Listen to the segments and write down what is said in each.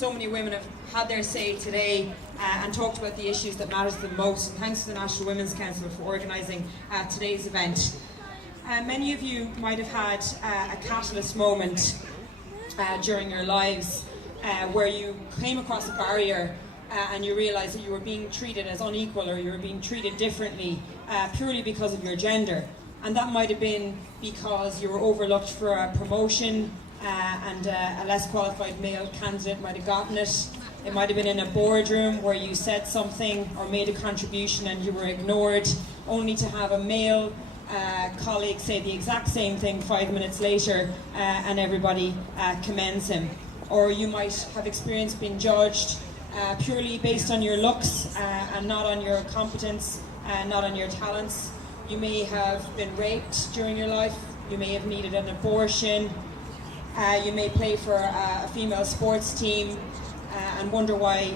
so many women have had their say today and talked about the issues that matter to them most. And thanks to the National Women's Council for organising today's event. Many of you might have had a catalyst moment during your lives where you came across a barrier and you realised that you were being treated as unequal, or you were being treated differently purely because of your gender. And that might have been because you were overlooked for a promotion and a less qualified male candidate might have gotten it. It might have been in a boardroom where you said something or made a contribution and you were ignored, only to have a male colleague say the exact same thing 5 minutes later and everybody commends him. Or you might have experienced being judged purely based on your looks and not on your competence, not on your talents. You may have been raped during your life, you may have needed an abortion, you may play for a female sports team and wonder why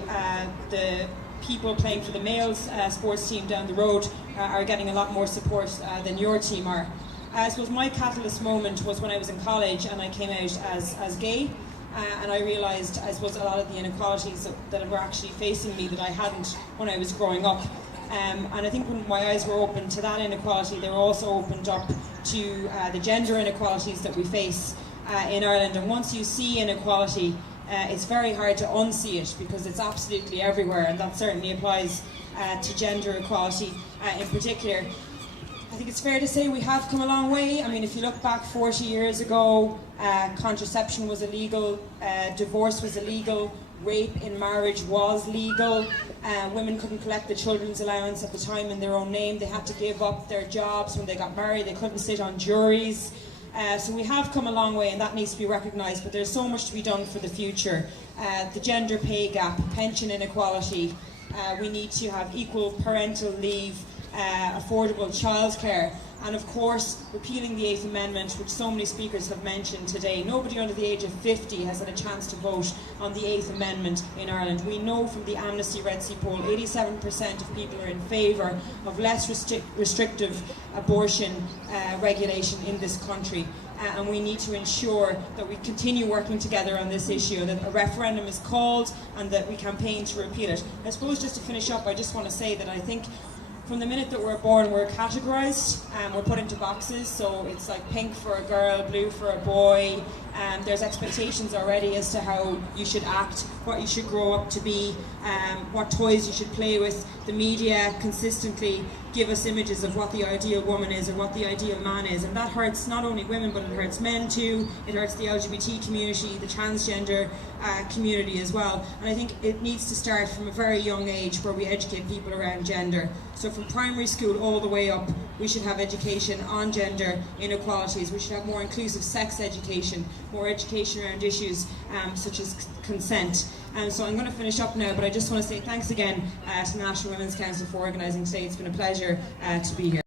the people playing for the males sports team down the road are getting a lot more support than your team are. I suppose my catalyst moment was when I was in college and I came out as gay. And I realised, I suppose, a lot of the inequalities that were actually facing me that I hadn't when I was growing up. And I think when my eyes were opened to that inequality, they were also opened up to the gender inequalities that we face in Ireland. And once you see inequality, it's very hard to unsee it because it's absolutely everywhere, and that certainly applies to gender equality in particular. I think it's fair to say we have come a long way. I mean, if you look back 40 years ago, contraception was illegal, divorce was illegal, rape in marriage was legal, women couldn't collect the children's allowance at the time in their own name, they had to give up their jobs when they got married, they couldn't sit on juries. So we have come a long way and that needs to be recognised, but there's so much to be done for the future. The gender pay gap, pension inequality, we need to have equal parental leave, affordable childcare, and of course repealing the 8th Amendment, which so many speakers have mentioned today. Nobody under the age of 50 has had a chance to vote on the 8th Amendment in Ireland. We know from the Amnesty Red C poll 87% of people are in favour of less restrictive abortion regulation in this country. And we need to ensure that we continue working together on this issue, that a referendum is called and that we campaign to repeal it. I suppose just to finish up, I just want to say that I think from the minute that we're born, we're categorised and we're put into boxes. So it's like pink for a girl, blue for a boy. There's expectations already as to how you should act, what you should grow up to be, what toys you should play with. The media consistently give us images of what the ideal woman is or what the ideal man is, and that hurts not only women but it hurts men too. It hurts the LGBT community, the transgender community as well. And I think it needs to start from a very young age where we educate people around gender. So from primary school all the way up, we should have education on gender inequalities. We should have more inclusive sex education, more education around issues such as consent. So I'm going to finish up now, but I just want to say thanks again to the National Women's Council for organising today. It's been a pleasure to be here.